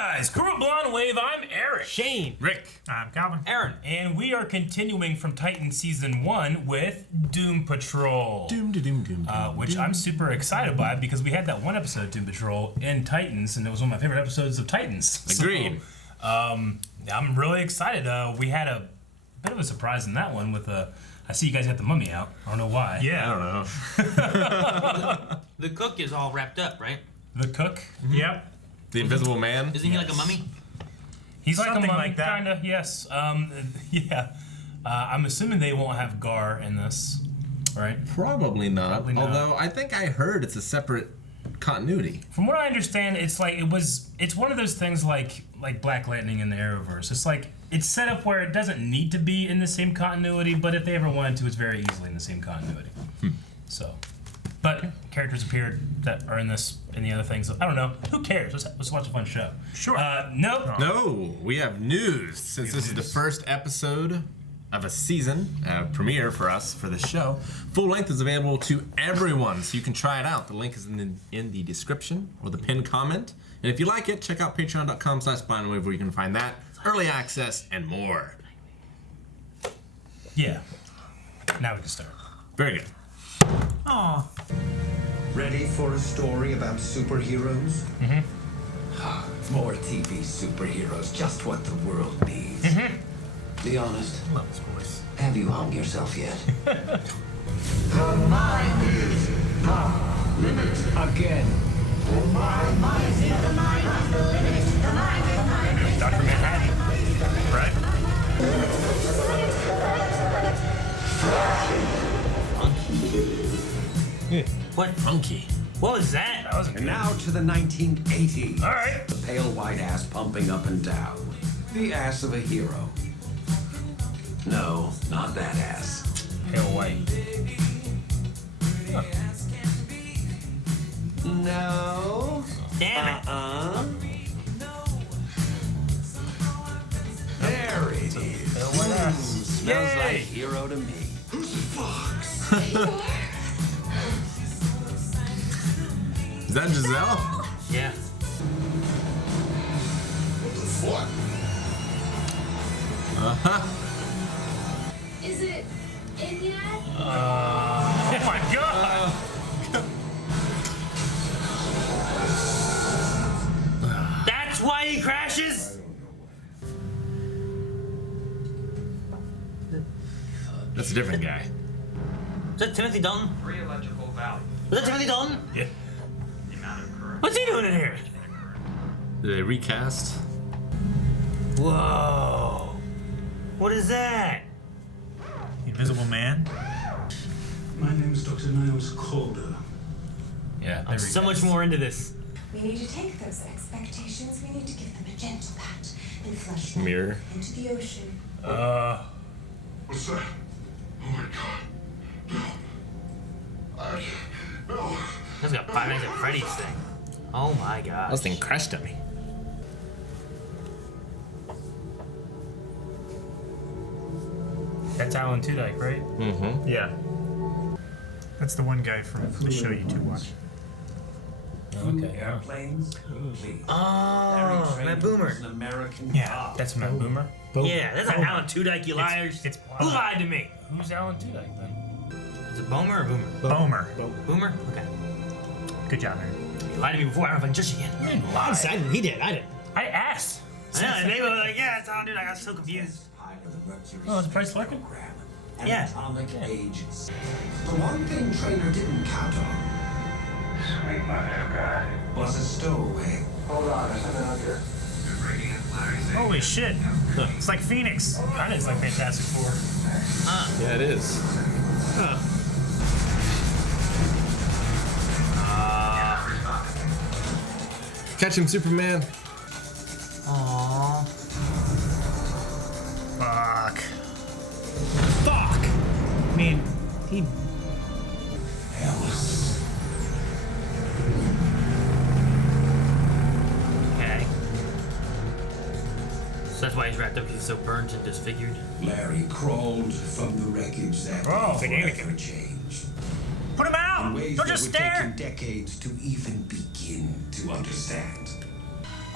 guys, Crew Blonde Wave, I'm Eric. Shane. Rick. I'm Calvin. Aaron. And we are continuing from Titan Season 1 with Doom Patrol. Which I'm super excited by because we had that one episode of Doom Patrol in Titans, and it was one of my favorite episodes of Titans. Agreed. So, I'm really excited. We had a bit of a surprise in that one with I see you guys got the mummy out. I don't know why. Yeah, I don't know. The cook is all wrapped up, right? The cook? Mm-hmm. Yep. The Invisible Man? Isn't he like a mummy? He's like Something a mummy, like that. kinda, yes. Yeah. I'm assuming they won't have Gar in this, right? Probably not. Probably not. Although I think I heard it's a separate continuity. From what I understand, it's one of those things like Black Lightning in the Arrowverse. It's like it's set up where it doesn't need to be in the same continuity, but if they ever wanted to, it's very easily in the same continuity. So, but characters appeared that are in this and the other things. I don't know. Who cares? Let's watch a fun show. Sure. Nope. No, we have news. Since this is the first episode of a season, premiere for us for this show, full length is available to everyone, so you can try it out. The link is in the description or the pinned comment. And if you like it, check out patreon.com/blindwave where you can find that, early access, and more. Yeah. Now we can start. Very good. Aw. Ready for a story about superheroes? Mm-hmm. More TV superheroes, just what the world needs. Mm-hmm. Be honest, I love his voice. have you hung yourself yet? The mind is the limit again. The mind is the limit. The mind is the limit. Dr. Manhattan, right? What? Funky. What was that? That was And now to the 1980s. All right. The pale white ass pumping up and down. The ass of a hero. No, not that ass. Pale white. No. Damn it. There it is. Pale white ass. Smells Yay. like hero to me. Who's the fox? Is that Giselle? Yeah. What? Uh-huh. Is it in yet? Oh my god! That's why he crashes? That's a different guy. Is that Timothy Dalton? Free electrical value. Was that Timothy Dalton? Yeah. The amount of current. What's he doing in here? Did they recast? Whoa. What is that? Invisible Man. My name's Dr. Niles Calder. Yeah. I'm so much more into this. We need to take those expectations, we need to give them a gentle pat and flush them Mirror. into the ocean. What's that? Oh my god. No. No. That's got Five Nights at Freddy's thing. Oh my god. This thing crashed at me. That's Alan Tudyk, right? Mm-hmm. Yeah. That's the one guy from the show you two watch. Okay. Yeah. Airplanes? Please. Oh, Matt Boomer. An American Yeah. cop. That's Matt Boomer. Yeah, that's not Alan Tudyk, you liars. It's Who lied to me? Who's Alan Tudyk then? Is it Boomer or Boomer? Bomer. Boomer? Okay. Good job, man. You lied to me before, I don't know if I judge you again. You didn't lie. He did, I did. I asked. I know, and they were like, yeah, it's Alan Tudyk. I got so confused. Oh, it's Bryce Larkin? Yeah. Atomic age. The one thing Trainer didn't count on Sweet mother of God. was a stowaway. Hold on, there's something out here. Holy shit. It's like Phoenix. Kinda is like Fantastic Four. Yeah, it is. Catch him, Superman. Aww. Fuck. Fuck! I mean, he... Okay. So that's why he's wrapped up, because he's so burnt and disfigured. Larry crawled from the wreckage that Oh, day Anakin. forever changed. Put him out! In ways Don't that just would take stare! him decades to even begin to understand.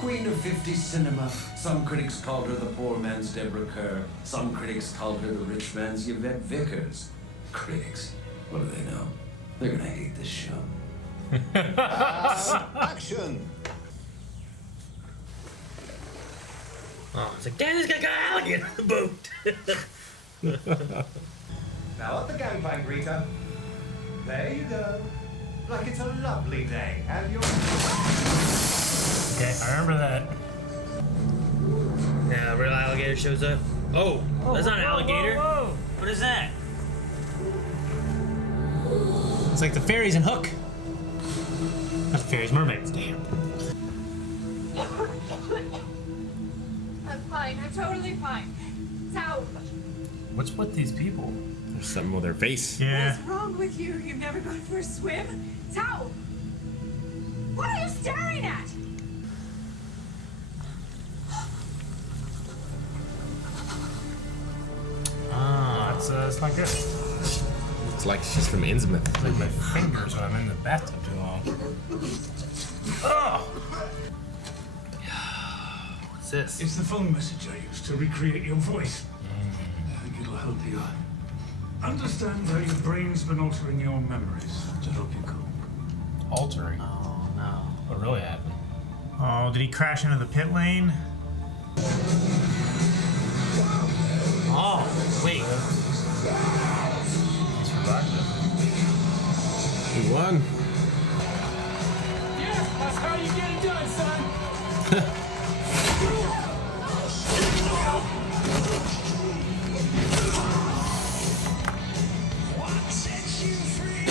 Queen of 50s cinema. Some critics called her the poor man's Deborah Kerr. Some critics called her the rich man's Yvette Vickers. Critics, what do they know? They're gonna hate this show. Action! Oh, it's like, damn, this guy got an alligator on the boat. Now up the gangplank, Rita. There you go. Like it's a lovely day. Have your... Okay, I remember that. Yeah, a real alligator shows up. Oh, that's not an alligator. Whoa. What is that? It's like the fairies in Hook. Not the fairies, mermaids. Damn. I'm fine. I'm totally fine. Tao, What's with these people? There's something with their face. Yeah. what's wrong with you? You've never gone for a swim? Tao! What are you staring at? Ah, it's not good. It's like she's from Innsmouth. It's like my fingers when I'm in the bathtub too long. Oh! What's this? It's the phone message I used to recreate your voice. I think it'll help you understand how your brain's been altering your memories to help you cope. Altering. Oh, no. What really happened? Oh, did he crash into the pit lane? Oh, wait. He survived it. He won. Yeah, that's how you get it done, son. What sets you free?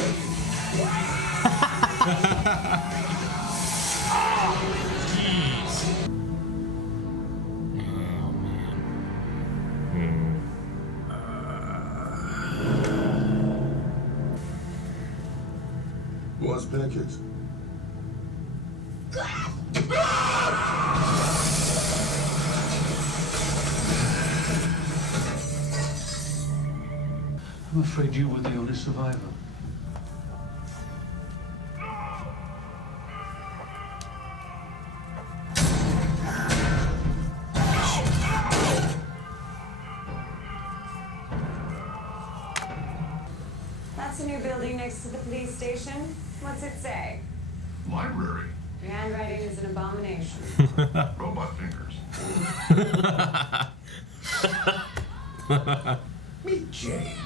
Who wants pancakes? I'm afraid you were the only survivor. That's a new building next to the police station. What's it say? Library. Your handwriting is an abomination. Robot fingers. Meet Jane.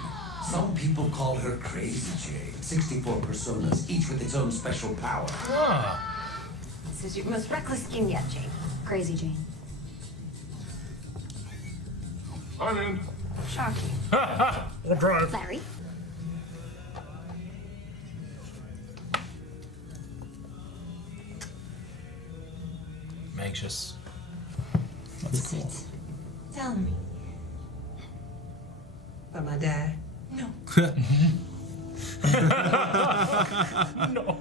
Some people call her Crazy Jane. 64 personas, each with its own special power. Ah. This is your most reckless scheme yet, Jane. Crazy Jane. I'm in. Shocking. We'll drive. Larry? I'm anxious. That's cool. Tell me. About my dad? No. No.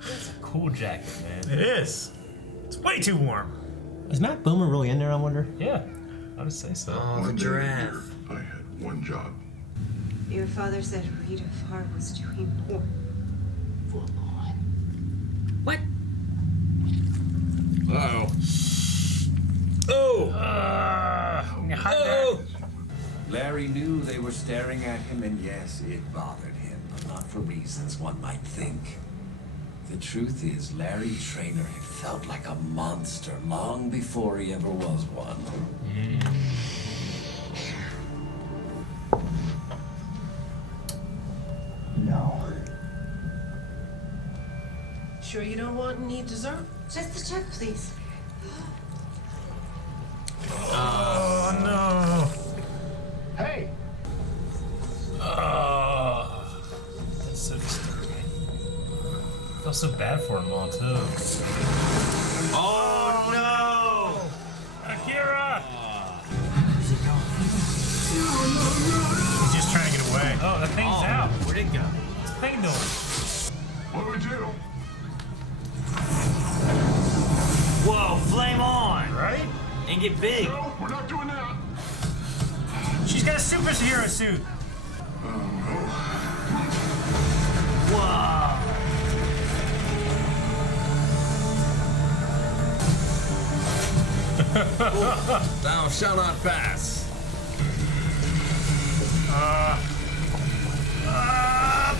It's a cool jacket, man. It is. It's way too warm. Is Matt Boomer really in there, I wonder? Yeah, I would say so. Oh, the One day a giraffe. year, I had one job. Your father said Rita Farr was doing more. What? Uh-oh. Oh! Oh! Larry knew they were staring at him, and yes, it bothered him, but not for reasons one might think. The truth is, Larry Traynor had felt like a monster long before he ever was one. No. Sure you don't want any dessert? Just the check, please. Oh no. Hey! That's so disturbing. I feel so bad for him all, too. Oh, no! Akira! He's just trying to get away. Oh, the thing's out. Where'd it go? What's the thing doing? What do we do? Whoa, flame on! Right? And get big. No, we're not doing that. She's got a superhero suit. Wow. Thou shalt not pass.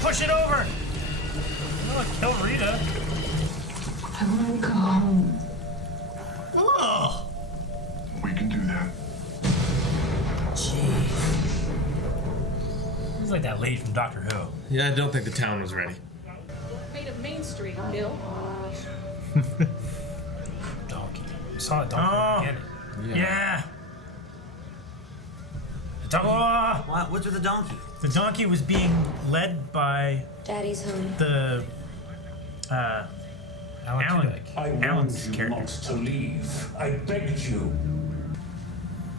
Push it over. Oh, kill Rita. I want to go home. Oh. We can do that. Jeez. It's like that lady from Doctor Who. Yeah, I don't think the town was ready. Made of Main Street, Bill. Donkey. I saw a donkey in the beginning. Yeah. The donkey. What's with the donkey? The donkey was being led by Daddy's home. the Alan. I warned Alan's you character. not to leave. I begged you.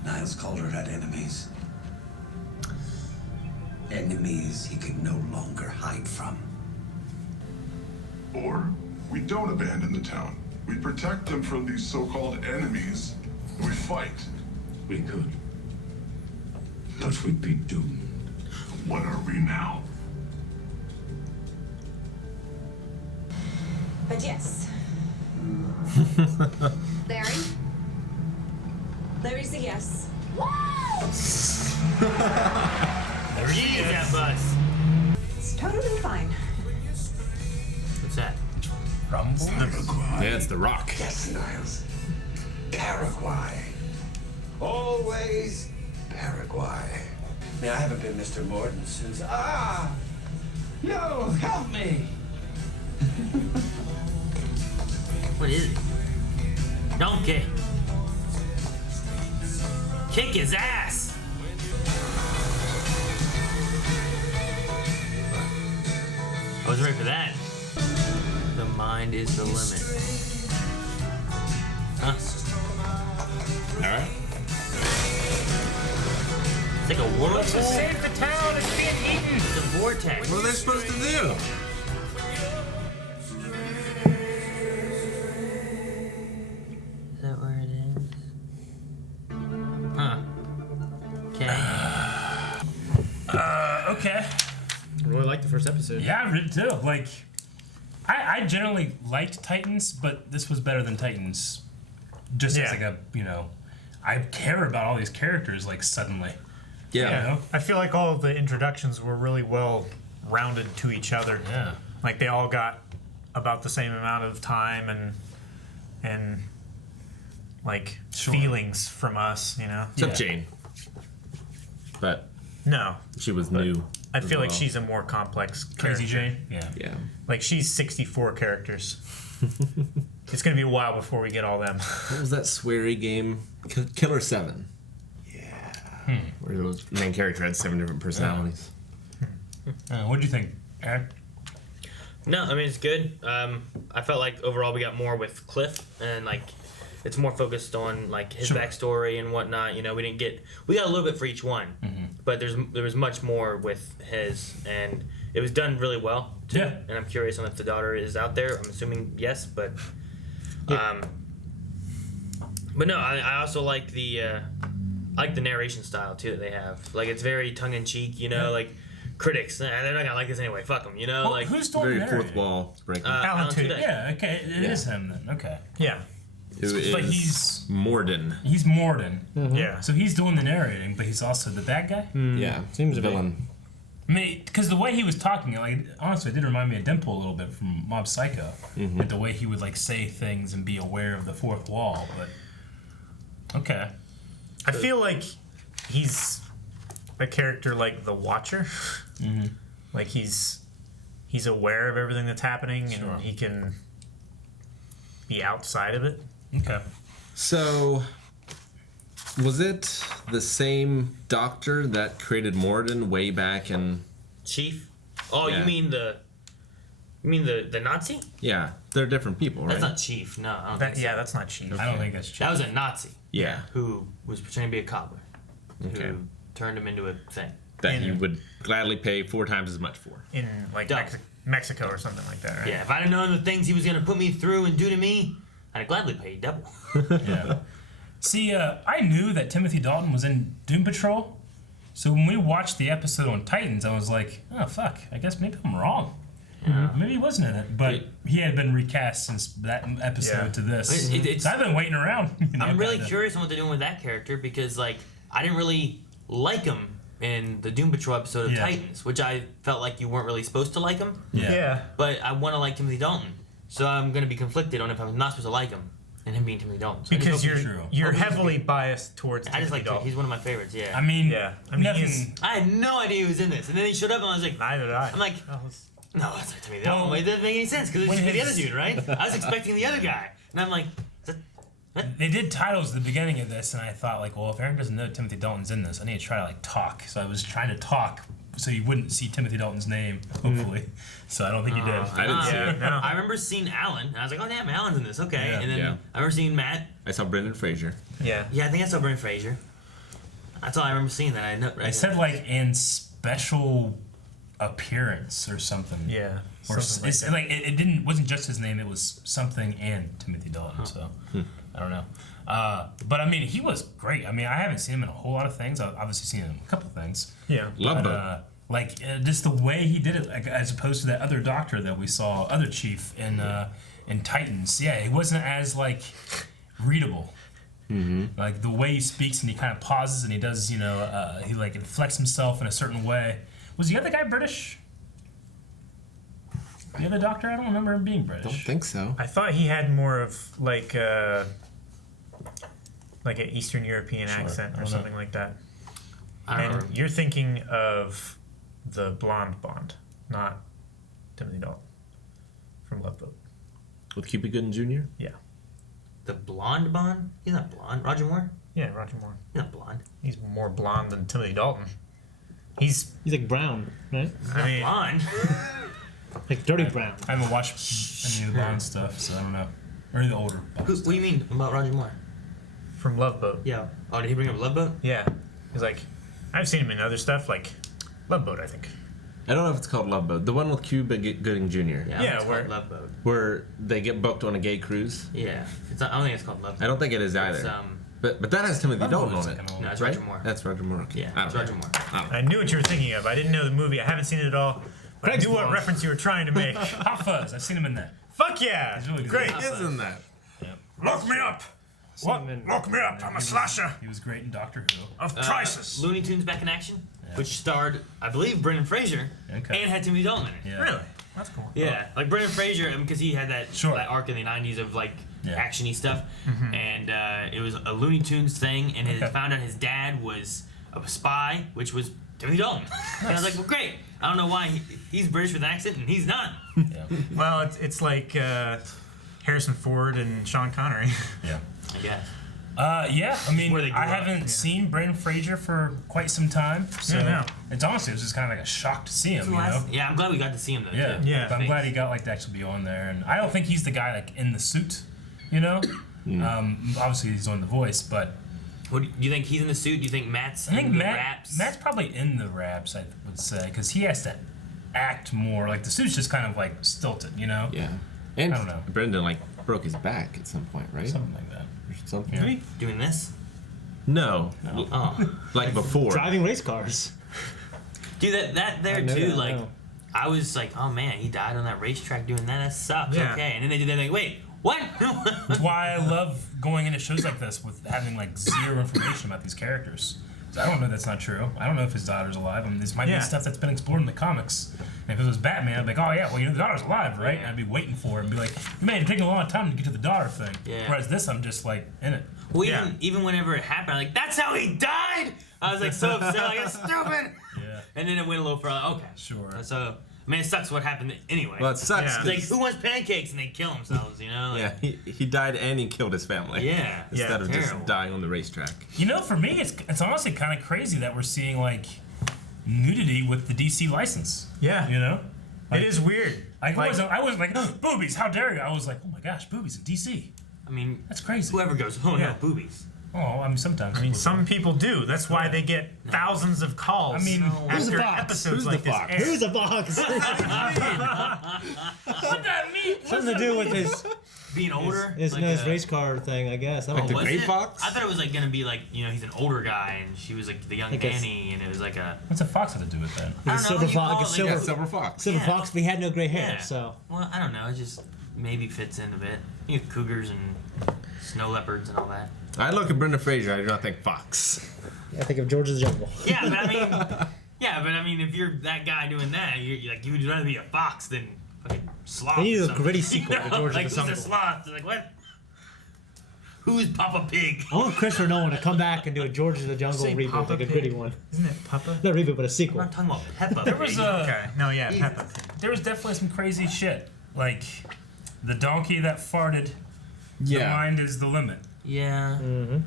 Niles Calder had enemies. Enemies he could no longer hide from. Or we don't abandon the town. We protect them from these so-called enemies. And we fight. We could. But we'd be doomed. What are we now? But yes. Larry? Larry's a yes. There he is, that bus. It's totally fine. What's that? Rumble? Yeah, it's the Rock. Yes, Niles. Paraguay. Always Paraguay. I mean, I haven't been Mr. Morton since. Yo, help me! What is it? Donkey. Kick his ass. I wasn't ready for that. The mind is the limit. Huh? Alright. It's like a whirlpool. Save the town, it's being eaten. It's a vortex. What are they supposed to do? Is that where it is? Huh. Okay. Okay. I really liked the first episode. Yeah, I did too. Like, I generally liked Titans, but this was better than Titans. Just as Yeah. like a, I care about all these characters, like, suddenly. Yeah. You know? I feel like all of the introductions were really well rounded to each other. Yeah. Like they all got about the same amount of time and like Sure. feelings from us, you know. Except Jane. But No, she was new. I as feel like well. she's a more complex Crazy character. Jane? Yeah. Yeah. Like she's 64 characters. It's gonna be a while before we get all them. What was that sweary game? Killer 7. Yeah. Where the main character had 7 different personalities. What'd you think, Eric? No, I mean it's good. I felt like overall we got more with Cliff, and like it's more focused on like his Sure. backstory and whatnot. You know, we got a little bit for each one, but there was much more with his, and it was done really well too. Yeah. And I'm curious on if the daughter is out there. I'm assuming yes, but but no, I also like the narration style too that they have. Like it's very tongue in cheek. You know, like. Critics, they're not gonna like this anyway. Fuck them, you know. Well, like who's doing Very the fourth narrating? wall breaking. Alan Tudyk. Yeah, okay, it is him then. Okay. Yeah, Who but is he's- Morden. He's Morden. yeah. So he's doing the narrating, but he's also the bad guy? Yeah. Seems a bit. villain. I mean, because the way he was talking, like, honestly, it did remind me of Dimple a little bit from Mob Psycho. Like the way he would, like, say things and be aware of the fourth wall, but... Okay. I feel like he's a character like the Watcher. Like he's aware of everything that's happening Sure. and he can be outside of it. Okay. So, was it the same doctor that created Morden way back in? Chief? Oh, Yeah. you mean the Nazi? Yeah, they're different people, right? That's not Chief. No, I don't That, think so. yeah, that's not Chief. I don't think that's true. That was a Nazi Yeah, who was pretending to be a cobbler, Okay. who turned him into a thing. that he would gladly pay 4 times as much for. In like Dumb. Mexico or something like that, right? Yeah, if I'd have known the things he was gonna put me through and do to me, I'd have gladly paid double. Yeah. See, I knew that Timothy Dalton was in Doom Patrol, so when we watched the episode on Titans, I was like, oh, fuck, I guess maybe I'm wrong. Maybe he wasn't in it, but he had been recast since that episode to this. So I've been waiting around. I'm really curious on what they're doing with that character because, like, I didn't really like him in the Doom Patrol episode of Titans, which I felt like you weren't really supposed to like him. Yeah. But I want to like Timothy Dalton, so I'm going to be conflicted on if I'm not supposed to like him and him being Timothy Dalton. So because you're heavily biased towards I just Timothy like Dalton. he's one of my favorites. Yeah. I mean, I had no idea he was in this, and then he showed up, and I was like, neither did I. I'm like, no, it's not Timothy Dalton. It doesn't make any sense because it's the other dude, right? I was expecting the other guy, and I'm like. They did titles at the beginning of this, and I thought, like, well, if Aaron doesn't know Timothy Dalton's in this, I need to try to, like, talk. So I was trying to talk so you wouldn't see Timothy Dalton's name, hopefully. So I don't think you did. I didn't see it. No. I remember seeing Alan, and I was like, oh, damn, Alan's in this. Okay. And then I remember seeing Matt. I saw Brendan Fraser. Yeah, I think I saw Brendan Fraser. That's all I remember seeing that. I said, like, in special appearance or something. Yeah. Or it's like it wasn't just his name, it was something and Timothy Dalton, so I don't know. But I mean, he was great. I mean, I haven't seen him in a whole lot of things. I've obviously seen him in a couple of things. Yeah. Like just the way he did it, like, as opposed to that other doctor that we saw, other chief in Titans. Yeah, he wasn't as like readable. Like the way he speaks and he kind of pauses and he does, he like inflects himself in a certain way. Was the other guy British? The other doctor? I don't remember him being British. Don't think so. I thought he had more of like an Eastern European accent or something like that. And you're thinking of the blonde Bond, not Timothy Dalton from Love Boat. With Cuba Gooding Jr.? Yeah. The blonde Bond? He's not blonde. Roger Moore? Yeah, Roger Moore. He's not blonde. He's more blonde than Timothy Dalton. He's like brown, right? I mean, blonde. Like dirty brown. I haven't watched any of the Bond stuff, so I don't know. Or the older Bond What do you mean about Roger Moore? from Love Boat. Yeah. Oh, did he bring up Love Boat? Yeah. He's like, I've seen him in other stuff, like Love Boat, I think. I don't know if it's called Love Boat. The one with Cuba Gooding Jr. Yeah, it's called Love Boat. Where they get booked on a gay cruise. Yeah. I don't think it's called Love Boat. I don't think it is either. It's, but that has Timothy Dalton on it. No, it's right? Roger Moore. That's Roger Moore. Okay. Yeah, it's Roger Moore. I knew what you were thinking of. I didn't know the movie. I haven't seen it at all. But I knew what reference you were trying to make. Hot Fuzz. I've seen him in that. Fuck yeah! He's really good. Great. Isn't that? Lock me up! What? Lock me up! I'm a slasher! He was great in Doctor Who. Of Crisis! Looney Tunes Back in Action, which starred, I believe, Brendan Fraser, and had Timothy Dalton in it. Yeah. Really? That's cool. Yeah, like Brendan Fraser, because he had that arc in the 90s of like actiony stuff, and it was a Looney Tunes thing, and found out his dad was a spy, which was Timothy Dalton. And I was like, well, great. I don't know why he's British with an accent and he's not. Well, it's like Harrison Ford and Sean Connery. Yeah. I guess. Yeah, I mean, I haven't seen Brendan Fraser for quite some time, so it's honestly, it was just kind of like a shock to see him, you know? Yeah, I'm glad we got to see him though. Yeah, too. But I'm glad he got like to actually be on there, and I don't think he's the guy like in the suit, you know? Obviously he's on The Voice, but what do you think he's in the suit? Do you think Matt's I think in the raps? Matt's probably in the raps, I would say, because he has to act more. Like the suit's just kind of like stilted, you know? Yeah. And I don't know. Brendan like broke his back at some point, right? Something like that. Or something. Yeah. Doing this? No. Oh. Like before. Driving race cars. Dude, that there too, like, I was like, oh man, he died on that racetrack doing that. That sucks. Yeah. Okay, and then they did that. Like, wait, what? That's why I love going into shows like this with having like zero information about these characters. I don't know that's not true. I don't know if his daughter's alive. I mean, this might be stuff that's been explored in the comics. And if it was Batman, I'd be like, oh yeah, well, the daughter's alive, right? And I'd be waiting for it and be like, man, it's taking a long time to get to the daughter thing. Yeah. Whereas this, I'm just like in it. Well, even whenever it happened, I'm like, that's how he died. I was like so upset, like that's stupid. Yeah. And then it went a little further. Okay. Sure. So. I mean, it sucks what happened anyway. Well, it sucks. It's like, who wants pancakes and they kill themselves, you know? Like, yeah, he died and he killed his family. Yeah. Instead of terrible. just dying on the racetrack. You know, for me, it's honestly kind of crazy that we're seeing like nudity with the DC license. Yeah. You know? Like, it is weird. I was like, oh, boobies, how dare you? I was like, oh my gosh, boobies in DC. I mean, that's crazy. Whoever goes, oh no, boobies. Oh, I mean, sometimes. I mean, some people do. That's why they get thousands of calls. I mean, after episodes like this. air. Who's the box? What that mean? Something to do with his being older. His like race car thing, I guess. I Like don't the know. Gray Fox? I thought it was like gonna be like he's an older guy and she was like the young nanny and it was like a. What's a fox have to do with that? I don't know. Silver Fox. Silver Fox, but he had no gray hair, Yeah. so. Well, I don't know. It just maybe fits in a bit. You have cougars and snow leopards and all that. I look at Brendan Fraser. I do not think Fox. I think of George of the Jungle. Yeah, but I mean, if you're that guy doing that, you're like you would rather be a fox than fucking sloth. They need or a something. gritty sequel to George like, of the Jungle. who's a sloth? They're like, what? Who's Papa Pig? I want Christopher Nolan to come back and do a George of the Jungle Say reboot, Papa like a Pig. gritty one. Isn't it Papa? Not a reboot, but a sequel. I'm not talking about Peppa. There was Okay. No, yeah, Peppa. There was definitely some crazy shit, like the donkey that farted. The Yeah. mind is the limit. Yeah.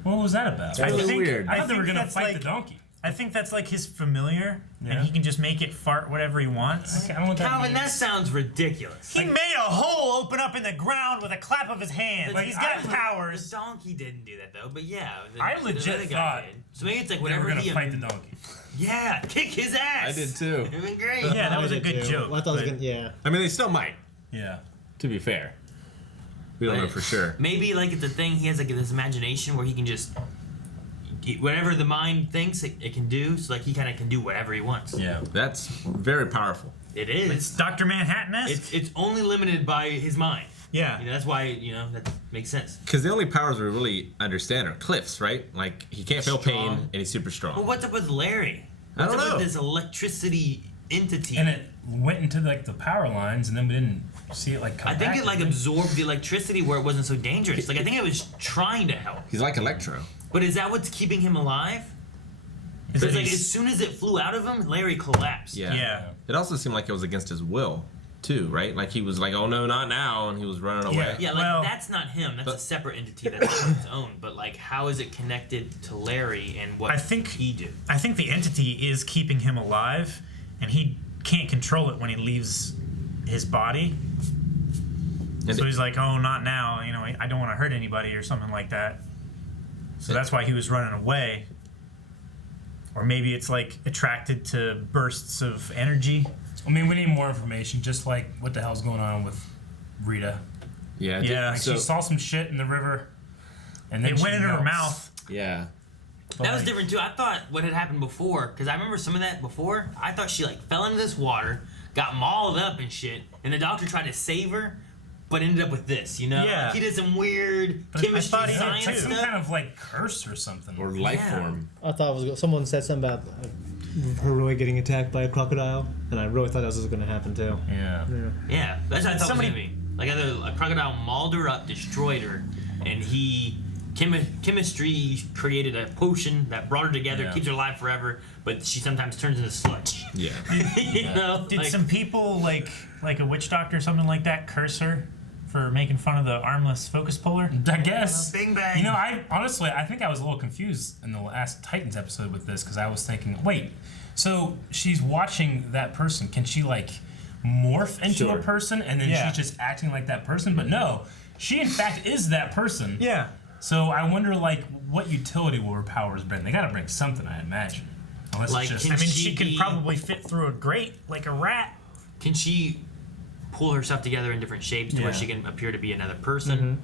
What was that about? That was weird. I thought they were gonna that's fight like- the donkey. I think that's like his familiar, Yeah. and he can just make it fart whatever he wants. I don't know what that Calvin, means. that sounds ridiculous. He made a hole open up in the ground with a clap of his hand. Like, He's got The powers. donkey didn't do that though, but yeah. I the legit other guy thought did. So maybe it's like they whatever were gonna he. fight the donkey. Yeah, kick his ass. I did too. It'd been great. Yeah, that was a did good too. joke. Well, I thought it was but- gonna, yeah. I mean, they still might. Yeah. To be fair, we don't know for sure. Maybe like it's the thing he has like this imagination where he can just whatever the mind thinks it can do. So like he kind of can do whatever he wants. Yeah. That's very powerful. It It's is. Dr. Manhattan-esque. It's only limited by his mind. Yeah. That's why that makes sense. Because the only powers we really understand are Cliff's, right? Like he can't feel pain Strong. and he's super strong. Well, what's up with Larry? I What's don't up know. with this electricity entity? And it went into like the power lines, and then we didn't see it like come I think back it like again. absorbed the electricity where it wasn't so dangerous. Like I think it was trying to help. He's like Electro. But is that what's keeping him alive? Is Because it like he's- as soon as it flew out of him, Larry collapsed. Yeah. Yeah. It also seemed like it was against his will, too, right? Like he was like, "Oh no, not now," and he was running away. Yeah, like Well- that's not him. That's But- a separate entity that's on its own. But like, how is it connected to Larry and what I think he did? I think the entity is keeping him alive, and he can't control it when he leaves his body. And So he's like, "Oh, not now! I don't want to hurt anybody or something like that." So that's why he was running away. Or maybe it's like attracted to bursts of energy. I mean, we need more information. Just like what the hell's going on with Rita? Yeah. Yeah. Like So, she saw some shit in the river, and then It she went in her melts. mouth. yeah. But, That was like, different too. I thought what had happened before, because I remember some of that before. I thought she like fell into this water, got mauled up and shit, and the doctor tried to save her, but ended up with this. Yeah. Like, he did some weird But chemistry thought he did science It's like some stuff. kind of like curse or something. Or life Yeah. form. I thought it was someone said something about her really getting attacked by a crocodile, and I really thought that was going to happen too. Yeah. Yeah, that's what I thought Somebody- was gonna be. Like either a crocodile mauled her up, destroyed her, and he chemistry created a potion that brought her together, Yeah. keeps her alive forever, but she sometimes turns into sludge. Yeah. you know? Did Like, some people like a witch doctor or something like that curse her for making fun of the armless focus puller? I guess. Bing bang. You know, I think I was a little confused in the last Titans episode with this because I was thinking, wait, so she's watching that person. Can she like morph into Sure. a person and then Yeah. she's just acting like that person? But no, she in fact is that person. Yeah. So I wonder like what utility will her powers bring? They got to bring something, I imagine. Unless Like, it's just. can I mean, she she can be- probably fit through a grate like a rat. Can she pull herself together in different shapes to where Yeah. she can appear to be another person?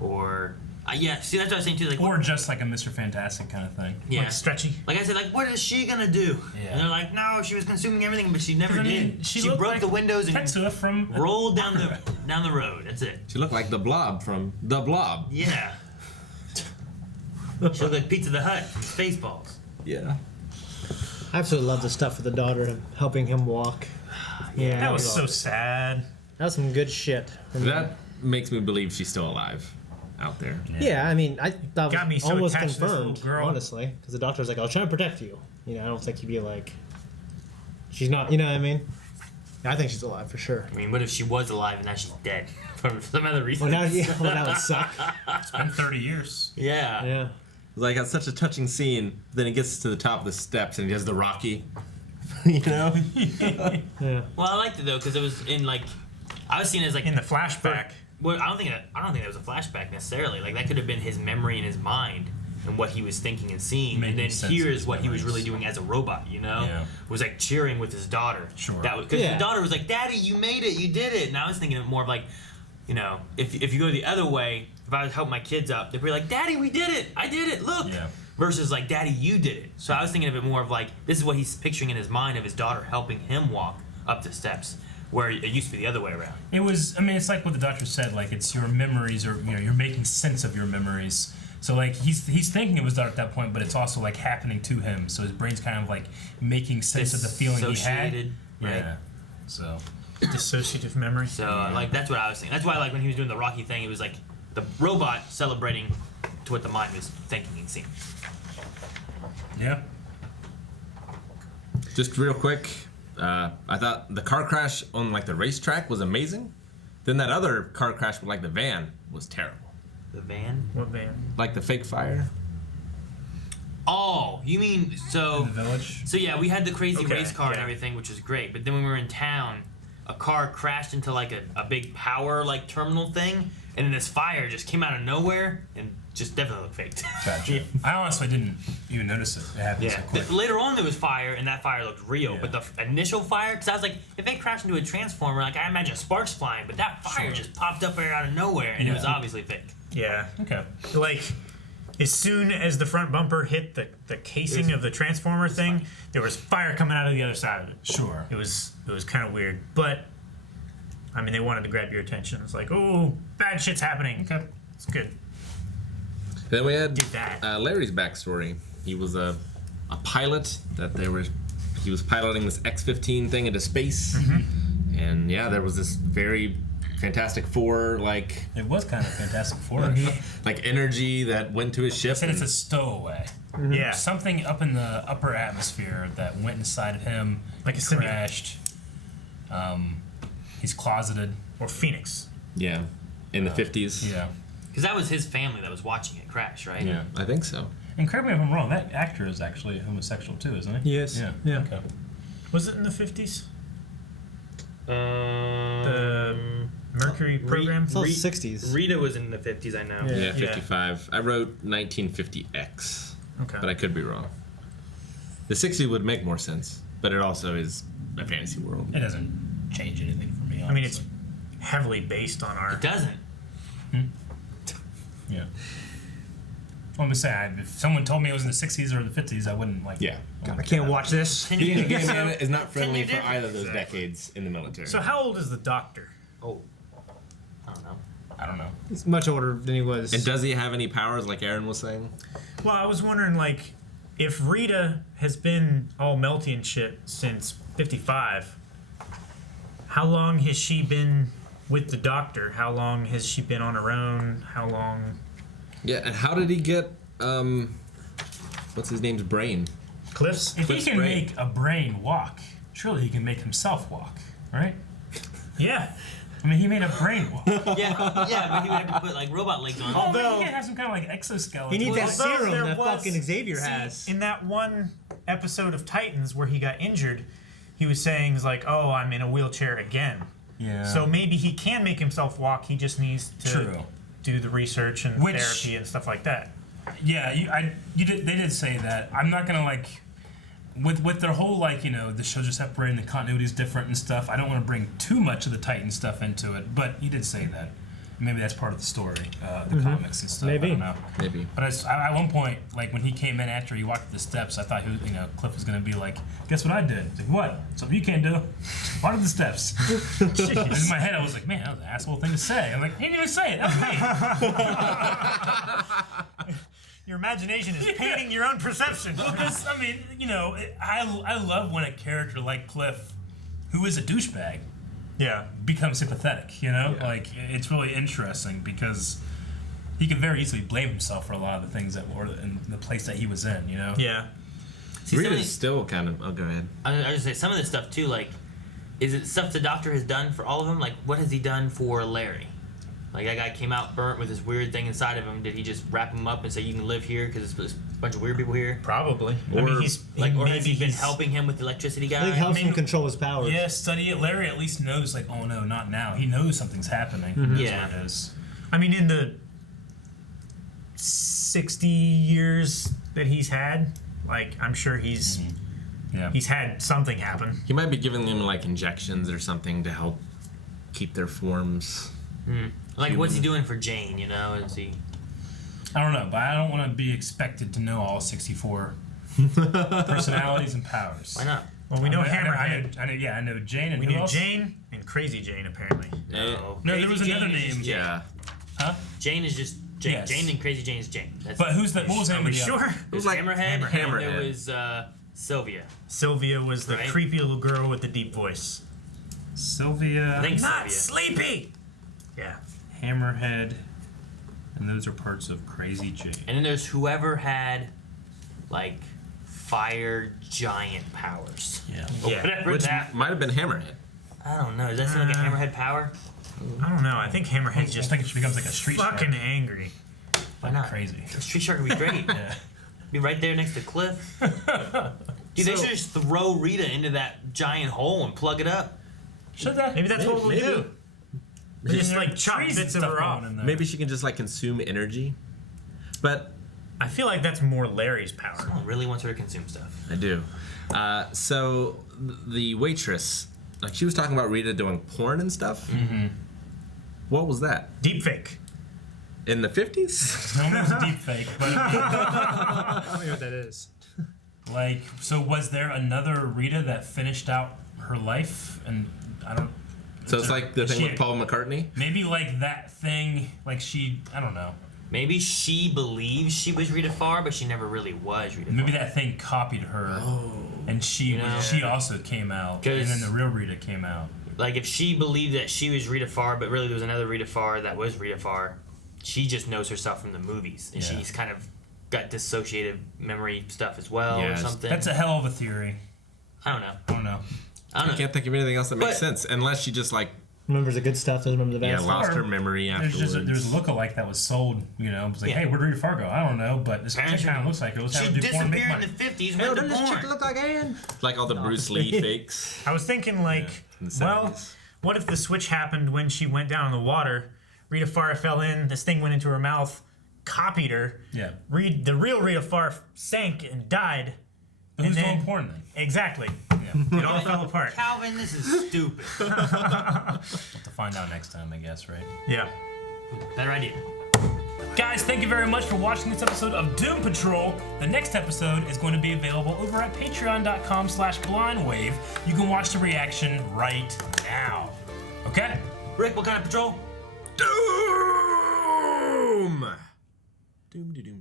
Or yeah, see that's what I was saying too. Like, or just like a Mr. Fantastic kind of thing. yeah, Like stretchy. Like I said, like what is she gonna do? Yeah. And they're like, no, she was consuming everything, but she never 'Cause, I did. mean, she looked broke like the windows and Tetsuya from rolled down the road. That's it. She looked like the Blob from The Blob. Yeah. She looked like Pizza the Hut from Spaceballs. Yeah. I absolutely love the stuff with the daughter helping him walk. Yeah, That was so sad. That was some good shit. That makes me believe she's still alive out there. Yeah, I mean, I thought Got it me was so almost attached to this little confirmed, girl. honestly, because the doctor's like, "I was trying to protect you." You know, I don't think he'd be like, "She's not." You know what I mean? I think she's alive for sure. I mean, what if she was alive and now she's dead for some other reason? Well, now, yeah, well, that would suck. It's been 30 years. Yeah. Yeah. Like, it's such a touching scene. Then he gets to the top of the steps and he does the Rocky. You know? Yeah. Well, I liked it though because it was in like I was seeing it as like In the flashback. Well, I don't think that was a flashback necessarily. Like that could have been his memory in his mind and what he was thinking and seeing, Making and then sense here of is his what he was memories. really doing as a robot. You know, Yeah. was like cheering with his daughter. Sure. That because Yeah. the daughter was like, "Daddy, you made it, you did it." And I was thinking of more of like, you know, if you go the other way, if I was helping my kids up, they'd be like, Daddy, we did it! I did it! Look! Yeah. Versus like, Daddy, you did it. So I was thinking of it more of like, this is what he's picturing in his mind of his daughter helping him walk up the steps, where it used to be the other way around. It was, I mean, it's like what the doctor said, like it's your memories, or you know, you're making sense of your memories. So like he's thinking it was daughter at that point, but it's also like happening to him. So his brain's kind of like making sense of the feeling he had. Right? Yeah. So dissociative memory. So like that's what I was thinking. That's why like when he was doing the Rocky thing, it was like the robot celebrating to what the mind was thinking and seeing. Yeah. Just real quick, I thought the car crash on like the racetrack was amazing. Then that other car crash with like the van was terrible. The van? What van? Like the fake fire. Oh, you mean so? In the village. So yeah, we had the crazy race car and everything, which was great. But then when we were in town, a car crashed into like a big power like terminal thing, and then this fire just came out of nowhere and just definitely looked faked. Gotcha. I honestly didn't even notice it. It happened so quick. Later on there was fire, and that fire looked real. But the initial fire, because I was like, if they crashed into a transformer, like I imagine sparks flying, but that fire just popped up there out of nowhere, and it was obviously fake. Yeah. Okay. Like, as soon as the front bumper hit the casing of the transformer thing, there was fire coming out of the other side of it. Sure. It was kind of weird, but I mean, they wanted to grab your attention. It's like, oh, bad shit's happening. Okay. It's good. Then we had that. Larry's backstory. He was a pilot he was piloting this X-15 thing into space, and yeah, there was this very Fantastic Four like. It was kind of Fantastic Four. Like energy that went to his ship. He said it's a stowaway. Yeah. Something up in the upper atmosphere that went inside of him, like a crashed. He's closeted. Or Phoenix. Yeah, in the 50s. Yeah. Because that was his family that was watching it crash, right? Yeah, I think so. And correct me if I'm wrong, that actor is actually homosexual too, isn't he? Yes. Yeah. Okay. Was it in the 50s? The Mercury program? It's all 60s. Rita was in the 50s, I know. Yeah, 55. I wrote 1950X. Okay. But I could be wrong. The 60s would make more sense, but it also is a fantasy world. It doesn't change anything for me, honestly. I mean, it's heavily based on our... It doesn't. Yeah. I'm gonna say, if someone told me it was in the 60s or the 50s, I wouldn't like. Yeah. I can't watch this. Being a gay man is not friendly for either of those decades in the military. So how old is the doctor? Oh. I don't know. He's much older than he was. And does he have any powers, like Aaron was saying? Well, I was wondering, like, if Rita has been all melty and shit since 55, how long has she been with the doctor? How long has she been on her own? How long... Yeah, and how did he get, what's his name's brain? Cliff's? If he can make a brain walk, surely he can make himself walk, right? Yeah. I mean, he made a brain walk. yeah, but he would have to put, like, robot legs on. Although he could have some kind of, like, exoskeleton. He needs that serum there that was- fucking Xavier has. In that one episode of Titans where he got injured, he was saying, like, oh, I'm in a wheelchair again. Yeah. So maybe he can make himself walk, he just needs to do the research and therapy and stuff like that. Yeah, they did say that. I'm not gonna like, with their whole like, you know, the shows are separating, the continuity is different and stuff. I don't want to bring too much of the Titan stuff into it, but you did say that. Maybe that's part of the story, the comics and stuff. Maybe. I don't know. Maybe. But at one point, like when he came in after he walked up the steps, I thought Cliff was gonna be like, "Guess what I did?" He's like, "What? Something you can't do? Walk up the steps." In my head, I was like, "Man, that was an asshole thing to say." I'm like, "He didn't even say it. That was me." Your imagination is painting your own perception. Because I mean, you know, I love when a character like Cliff, who is a douchebag, becomes sympathetic. You know, like it's really interesting because he could very easily blame himself for a lot of the things that were in the place that he was in. You know. Yeah. See, Rita's still kind of. Oh, go ahead. I was just say some of this stuff too. Like, is it stuff the doctor has done for all of them? Like, what has he done for Larry? Like, that guy came out burnt with this weird thing inside of him. Did he just wrap him up and say, you can live here because there's a bunch of weird people here? Probably. Or, I mean, or has he been helping him with the electricity guy? I think helps him control his powers. Yeah, study it. Larry at least knows, like, oh no, not now. He knows something's happening. He knows what it is. I mean, in the 60 years that he's had, like, I'm sure he's had something happen. He might be giving them like injections or something to help keep their forms. Like, what's he doing for Jane? You know, is he? I don't know, but I don't want to be expected to know all 64 personalities and powers. Why not? Well, we know Hammerhead. I know Jane and we who knew else? Jane and Crazy Jane, apparently. No, there was Jane another is just name. Jane. Yeah. Huh? Jane is just Jane. Yes. Jane and Crazy Jane is Jane. That's But who's the? What was the name of the other? It was like Hammerhead. Hammerhead. And there was Sylvia. Sylvia was the Right? creepy little girl with the deep voice. Sylvia. I think Not Sylvia. sleepy. Yeah. Hammerhead. And those are parts of Crazy Jane. And then there's whoever had, like, fire giant powers. Yeah. Whatever Which that. might have been Hammerhead. I don't know. Does that seem like a Hammerhead power? I don't know. I think Hammerhead just I think she becomes like a street fucking shark. angry. Why not? Crazy. The street shark would be great. Yeah. Be right there next to Cliff. Dude, they should just throw Rita into that giant hole and plug it up. Should that? Maybe that's what we'll do. We'll just like chop trees bits and of stuff her off. going in there. Maybe she can just like consume energy. But I feel like that's more Larry's power. Someone really wants her to consume stuff. I do. So the waitress, like she was talking about Rita doing porn and stuff. Mm-hmm. What was that? Deep fake. In the 50s? No one knows deep fake, but I don't know what that is. like, so was there another Rita that finished out her life? And I don't. So it's like the is thing she- with Paul McCartney? Maybe like that thing, like she, I don't know. Maybe she believes she was Rita Farr, but she never really was Rita Maybe Farr. that thing copied her, and she she also came out, and then the real Rita came out. Like, if she believed that she was Rita Farr, but really there was another Rita Farr that was Rita Farr, she just knows herself from the movies. And she's kind of got dissociative memory stuff as well or something. That's a hell of a theory. I don't know. I don't know. I can't think of anything else that makes sense, unless she just like Remembers the good stuff, doesn't remember the bad stuff. lost her memory afterwards. There's a lookalike that was sold, you know. It was like, hey, where'd Rita Farr go? I don't know, but this kind of looks like it. Let's have her She do porn and make disappeared money. in the 50s. Hey, went to doesn't this porn. chick look like Anne? Like all the Bruce Lee fakes. I was thinking, like, in the well, 70s. what if the switch happened when she went down in the water? Rita Farr fell in, this thing went into her mouth, copied her. Yeah. The real Rita Farr sank and died. But who's and doing porn then? Exactly. Yeah. It all fell apart. Calvin, this is stupid. We'll have to find out next time, I guess, right? Yeah. Better idea. Guys, thank you very much for watching this episode of Doom Patrol. The next episode is going to be available over at patreon.com/blindwave. You can watch the reaction right now. Okay? Rick, what kind of patrol? Doom! Doom, doom, doom.